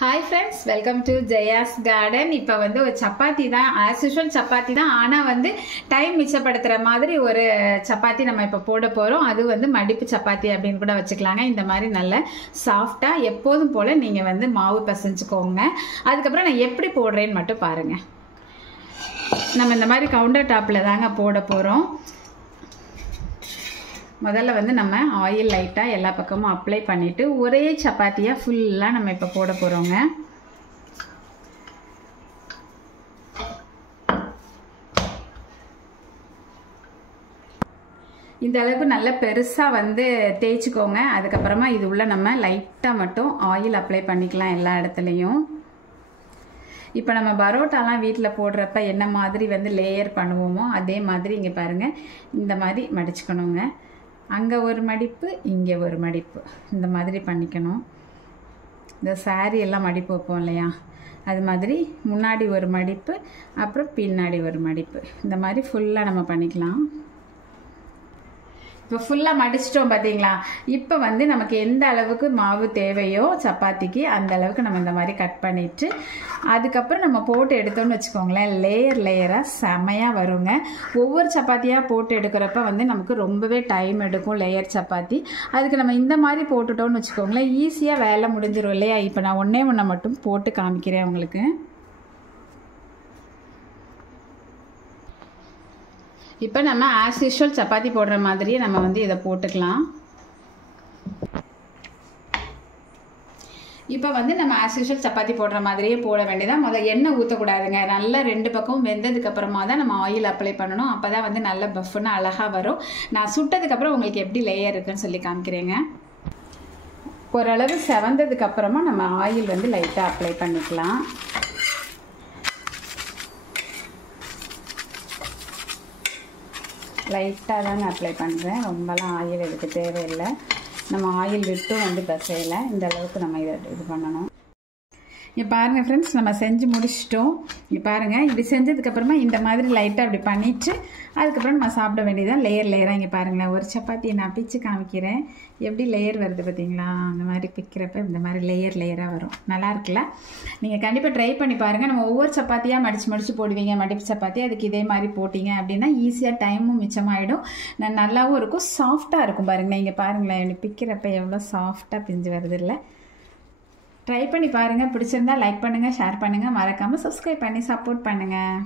Hi friends, welcome to Jaya's Garden. இப்போ வந்து ஒரு சப்பாத்தி தான், as usual சப்பாத்தி தான். ஆனா வந்து டைம் மிச்சப்படுத்துற மாதிரி ஒரு சப்பாத்தி நம்ம இப்போ போட போறோம். அது வந்து மடிப்பு சப்பாத்தி அப்படின்னு கூட வச்சுக்கலாங்க. இந்த மாதிரி நல்ல சாஃப்டா எப்போதும் போல நீங்க வந்து மாவு பிசைஞ்சுக்கோங்க. அதுக்கப்புறம் நான் எப்படி போடுறேன்னு மட்டும் பாருங்க. நம்ம இந்த மாதிரி கவுண்டர் டாப்ல தாங்க போட போறோம். முதல்ல வந்து நம்ம ஆயில் லைட்டா எல்லா பக்கமும் அப்ளை பண்ணிட்டு ஒரே சப்பாத்தியா ஃபுல்லா நம்ம இப்ப போட போறோங்க. இந்த அளவுக்கு நல்ல பெருசா வந்து தேய்ச்சுக்கோங்க. அதுக்கு அப்புறமா இது உள்ள நம்ம லைட்டா மட்டும் ஆயில் அப்ளை பண்ணிக்கலாம் எல்லா இடத்துலயும். இப்போ நம்ம பரோட்டாலாம் வீட்டில் போடுறப்ப என்ன மாதிரி வந்து லேயர் பண்ணுவோமோ அதே மாதிரி இங்கே பாருங்க இந்த மாதிரி மடிச்சுக்கணுங்க. அங்கே ஒரு மடிப்பு, இங்கே ஒரு மடிப்பு, இந்த மாதிரி பண்ணிக்கணும். இந்த சாரி எல்லாம் மடிப்பு வைப்போம் இல்லையா, அது மாதிரி முன்னாடி ஒரு மடிப்பு, அப்புறம் பின்னாடி ஒரு மடிப்பு, இந்த மாதிரி ஃபுல்லாக நம்ம பண்ணிக்கலாம். இப்போ ஃபுல்லாக மடிச்சிட்டோம் பார்த்தீங்களா. இப்போ வந்து நமக்கு எந்த அளவுக்கு மாவு தேவையோ சப்பாத்திக்கு அந்த அளவுக்கு நம்ம இந்த மாதிரி கட் பண்ணிட்டு அதுக்கப்புறம் நம்ம போட்டு எடுத்தோம்னு வச்சுக்கோங்களேன், லேயர் லேயராக செமையாக வருங்க. ஒவ்வொரு சப்பாத்தியாக போட்டு எடுக்கிறப்ப வந்து நமக்கு ரொம்பவே டைம் எடுக்கும் லேயர் சப்பாத்தி. அதுக்கு நம்ம இந்த மாதிரி போட்டுட்டோம்னு வச்சுக்கோங்களேன், ஈஸியாக வேலை முடிஞ்சிடும் இல்லையா. இப்போ நான் ஒன்றே மட்டும் போட்டு காமிக்கிறேன் உங்களுக்கு. இப்போ நம்ம ஆஸ் யூஷுவல் சப்பாத்தி போடுற மாதிரியே நம்ம வந்து இதை போட்டுக்கலாம். இப்போ வந்து நம்ம ஆஸ் யூஷுவல் சப்பாத்தி போடுற மாதிரியே போட வேண்டியதான். முதல்ல எண்ணெய் ஊற்றக்கூடாதுங்க. நல்லா ரெண்டு பக்கம் வெந்ததுக்கு அப்புறமா தான் நம்ம ஆயில் அப்ளை பண்ணணும். அப்போ தான் வந்து நல்ல பஃப்னு அழகாக வரும். நான் சுட்டதுக்கப்புறம் உங்களுக்கு எப்படி லேயர் இருக்குன்னு சொல்லி காமிக்கிறேங்க. ஓரளவு செவந்ததுக்கு அப்புறமா நம்ம ஆயில் வந்து லைட்டாக அப்ளை பண்ணிக்கலாம். லைட்டாக தாங்க அப்ளை பண்ணுறேன், ரொம்பலாம் ஆயில் இதுக்கு தேவையில்லை. நம்ம ஆயில் விட்டும் வந்து பசையில் இந்த அளவுக்கு நம்ம இது பண்ணணும். இங்கே பாருங்கள் ஃப்ரெண்ட்ஸ், நம்ம செஞ்சு முடிச்சிட்டோம். இங்கே பாருங்கள், இப்படி செஞ்சதுக்கப்புறமா இந்த மாதிரி லைட்டாக அப்படி பண்ணிவிட்டு அதுக்கப்புறம் நம்ம சாப்பிட வேண்டியதான் லேயர் லேயராக. இங்கே பாருங்களேன், ஒரு சப்பாத்தியை நான் பிச்சு காமிக்கிறேன், எப்படி லேயர் வருது பார்த்தீங்களா. அந்த மாதிரி பிக்கிறப்ப இந்த மாதிரி லேயர் லேயராக வரும். நல்லா இருக்குல்ல. நீங்கள் கண்டிப்பாக ட்ரை பண்ணி பாருங்கள். நம்ம ஒவ்வொரு சப்பாத்தியாக மடித்து போடுவீங்க, மடிப்பு சப்பாத்தி. அதுக்கு இதே மாதிரி போட்டிங்க அப்படின்னா ஈஸியாக டைமும் மிச்சமாகிடும், நல்லாவும் இருக்கும், சாஃப்டாக இருக்கும். பாருங்களேன், இங்கே பாருங்களேன், பிக்கிறப்ப எவ்வளோ சாஃப்டாக பிஞ்சு வருது இல்லை. ட்ரை பண்ணி பாருங்கள். பிடிச்சிருந்தா லைக் பண்ணுங்கள், ஷேர் பண்ணுங்கள், மறக்காமல் சப்ஸ்கிரைப் பண்ணி சப்போர்ட் பண்ணுங்கள்.